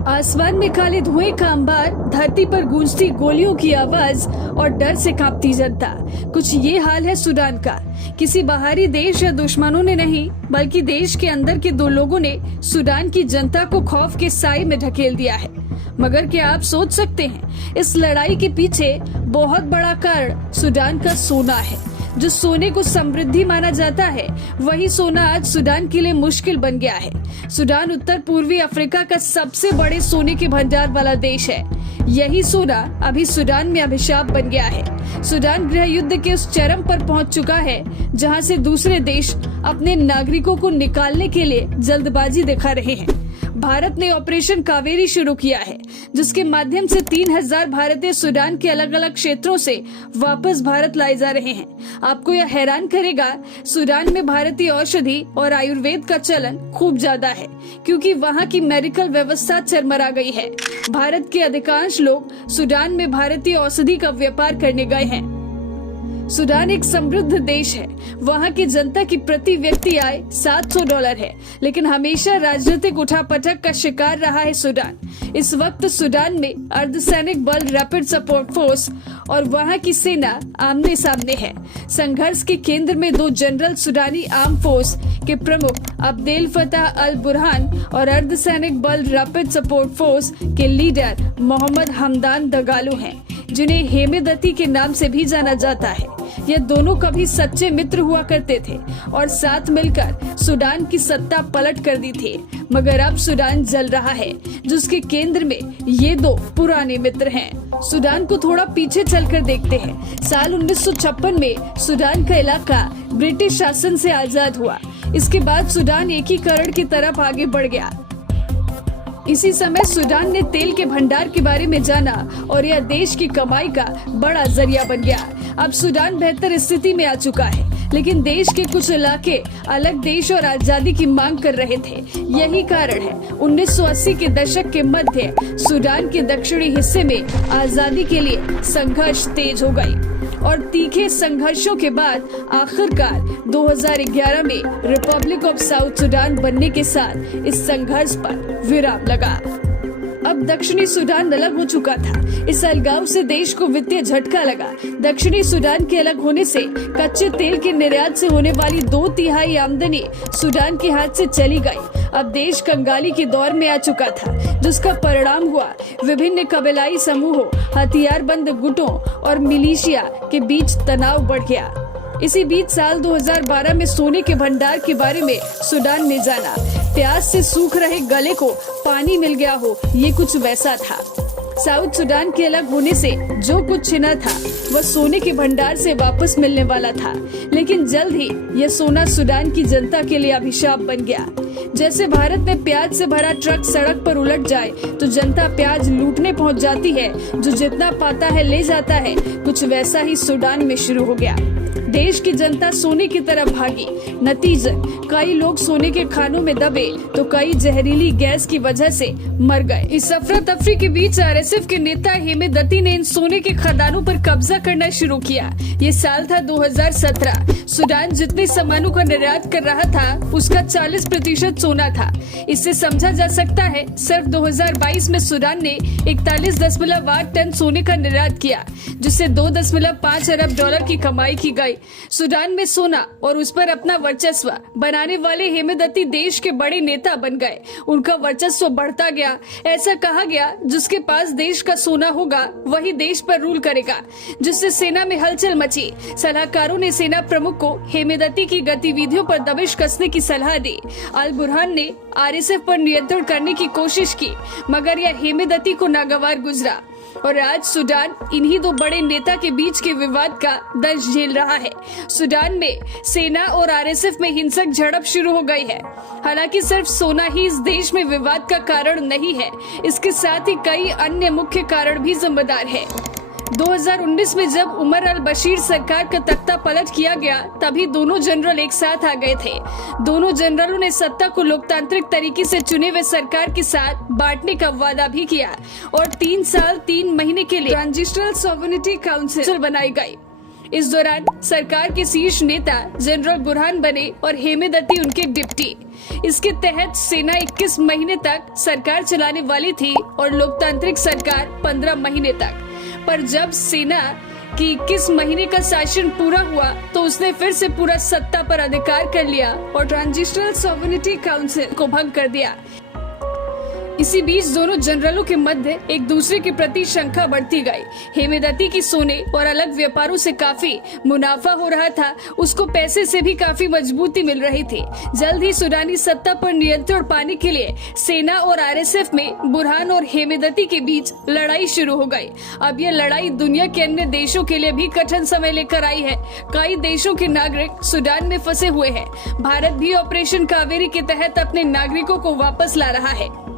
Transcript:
आसमान में काले धुएं का अंबार, धरती पर गूंजती गोलियों की आवाज और डर से कांपती जनता। कुछ ये हाल है सूडान का। किसी बाहरी देश या दुश्मनों ने नहीं, बल्कि देश के अंदर के दो लोगों ने सूडान की जनता को खौफ के साए में ढकेल दिया है। मगर क्या आप सोच सकते हैं, इस लड़ाई के पीछे बहुत बड़ा कारण सूडान का सोना है। जो सोने को समृद्धि माना जाता है, वही सोना आज सूडान के लिए मुश्किल बन गया है। सूडान उत्तर पूर्वी अफ्रीका का सबसे बड़े सोने के भंडार वाला देश है। यही सोना अभी सूडान में अभिशाप बन गया है। सूडान गृह युद्ध के उस चरम पर पहुंच चुका है, जहां से दूसरे देश अपने नागरिकों को निकालने के लिए जल्दबाजी दिखा रहे हैं। भारत ने ऑपरेशन कावेरी शुरू किया है, जिसके माध्यम से 3000 भारतीय सूडान के अलग अलग क्षेत्रों से वापस भारत लाए जा रहे हैं। आपको यह हैरान करेगा, सूडान में भारतीय औषधि और आयुर्वेद का चलन खूब ज्यादा है, क्योंकि वहां की मेडिकल व्यवस्था चरमरा गई है। भारत के अधिकांश लोग सूडान में भारतीय औषधि का व्यापार करने गए हैं। सूडान एक समृद्ध देश है। वहाँ की जनता की प्रति व्यक्ति आय $700 है, लेकिन हमेशा राजनीतिक उठापटक का शिकार रहा है सूडान। इस वक्त सूडान में अर्धसैनिक बल रैपिड सपोर्ट फोर्स और वहाँ की सेना आमने सामने है। संघर्ष के केंद्र में दो जनरल सूडानी आर्म फोर्स के प्रमुख अब्देल फताह अल बुरहान और अर्धसैनिक बल रैपिड सपोर्ट फोर्स के लीडर मोहम्मद हमदान दगालो हैं, जिन्हें हेमेदती के नाम से भी जाना जाता है। ये दोनों कभी सच्चे मित्र हुआ करते थे और साथ मिलकर सूडान की सत्ता पलट कर दी थी। मगर अब सूडान जल रहा है, जिसके केंद्र में ये दो पुराने मित्र हैं। सूडान को थोड़ा पीछे चलकर देखते हैं। साल 1956 में सूडान का इलाका ब्रिटिश शासन से आजाद हुआ। इसके बाद सूडान एकीकरण की तरफ आगे बढ़ गया। इसी समय सूडान ने तेल के भंडार के बारे में जाना और यह देश की कमाई का बड़ा जरिया बन गया। अब सूडान बेहतर स्थिति में आ चुका है, लेकिन देश के कुछ इलाके अलग देश और आजादी की मांग कर रहे थे। यही कारण है 1980 के दशक के मध्य सूडान के दक्षिणी हिस्से में आजादी के लिए संघर्ष तेज हो गई और तीखे संघर्षों के बाद आखिरकार 2011 में रिपब्लिक ऑफ साउथ सूडान बनने के साथ इस संघर्ष पर विराम लगा। अब दक्षिणी सूडान अलग हो चुका था। इस अलगाव से देश को वित्तीय झटका लगा। दक्षिणी सूडान के अलग होने से कच्चे तेल के निर्यात से होने वाली 2/3 आमदनी सूडान के हाथ से चली गई। अब देश कंगाली के दौर में आ चुका था, जिसका परिणाम हुआ विभिन्न कबीलाई समूहों, हथियारबंद गुटों और मिलिशिया के बीच तनाव बढ़ गया। इसी बीच साल 2012 में सोने के भंडार के बारे में सूडान ने जाना। प्यास से सूख रहे गले को पानी मिल गया हो, ये कुछ वैसा था। साउथ सूडान के अलग होने से जो कुछ छिना था, वह सोने के भंडार से वापस मिलने वाला था। लेकिन जल्द ही यह सोना सूडान की जनता के लिए अभिशाप बन गया। जैसे भारत में प्याज से भरा ट्रक सड़क पर उलट जाए तो जनता प्याज लूटने पहुंच जाती है, जो जितना पाता है ले जाता है। कुछ वैसा ही सूडान में शुरू हो गया। देश की जनता सोने की तरफ भागी। नतीजन कई लोग सोने के खानों में दबे तो कई जहरीली गैस की वजह से मर गए। इस अफरा तफरी के बीच आरएसएफ के नेता हेमेदती ने इन सोने के खदानों पर कब्जा करना शुरू किया। ये साल था 2017। सूडान जितने सामानों का निर्यात कर रहा था, उसका 40% सोना था। इससे समझा जा सकता है सिर्फ 2022 में सूडान ने 41.8 टन सोने का निर्यात किया, जिससे $2.5 अरब की कमाई की गई। सूडान में सोना और उस पर अपना वर्चस्व बनाने वाले हेमेदती देश के बड़े नेता बन गए। उनका वर्चस्व बढ़ता गया। ऐसा कहा गया, जिसके पास देश का सोना होगा वही देश पर रूल करेगा, जिससे सेना में हलचल मची। सलाहकारों ने सेना प्रमुख को हेमेदती की गतिविधियों पर दबिश कसने की सलाह दी। अल बुरहान ने आरएसएफ पर नियंत्रण करने की कोशिश की, मगर यह हेमेदती को नागवार गुजरा और आज सूडान इन्हीं दो बड़े नेता के बीच के विवाद का दर्द झेल रहा है। सूडान में सेना और आरएसएफ में हिंसक झड़प शुरू हो गई है। हालांकि सिर्फ सोना ही इस देश में विवाद का कारण नहीं है, इसके साथ ही कई अन्य मुख्य कारण भी जिम्मेदार है। 2019 में जब उमर अल बशीर सरकार का तख्ता पलट किया गया, तभी दोनों जनरल एक साथ आ गए थे। दोनों जनरलों ने सत्ता को लोकतांत्रिक तरीके से चुने हुए सरकार के साथ बांटने का वादा भी किया और 3 साल 3 महीने के लिए ट्रांजिशनल सॉवरेनिटी काउंसिल बनाई गई। इस दौरान सरकार के शीर्ष नेता जनरल बुरहान बने और हेमेदती उनके डिप्टी। इसके तहत सेना 21 महीने तक सरकार चलाने वाली थी और लोकतांत्रिक सरकार 15 महीने तक। पर जब सेना कि 21 महीने का शासन पूरा हुआ तो उसने फिर से पूरा सत्ता पर अधिकार कर लिया और ट्रांजिशनल सॉवरेनिटी काउंसिल को भंग कर दिया। इसी बीच दोनों जनरलों के मध्य एक दूसरे के प्रति शंका बढ़ती गई। हेमदत्ती की सोने और अलग व्यापारों से काफी मुनाफा हो रहा था, उसको पैसे से भी काफी मजबूती मिल रही थी। जल्द ही सूडानी सत्ता पर नियंत्रण पाने के लिए सेना और आरएसएफ में बुरहान और हेमदत्ती के बीच लड़ाई शुरू हो गई। अब यह लड़ाई दुनिया के अन्य देशों के लिए भी कठिन समय लेकर आई है। कई देशों के नागरिक सूडान में फंसे हुए हैं। भारत भी ऑपरेशन कावेरी के तहत अपने नागरिकों को वापस ला रहा है।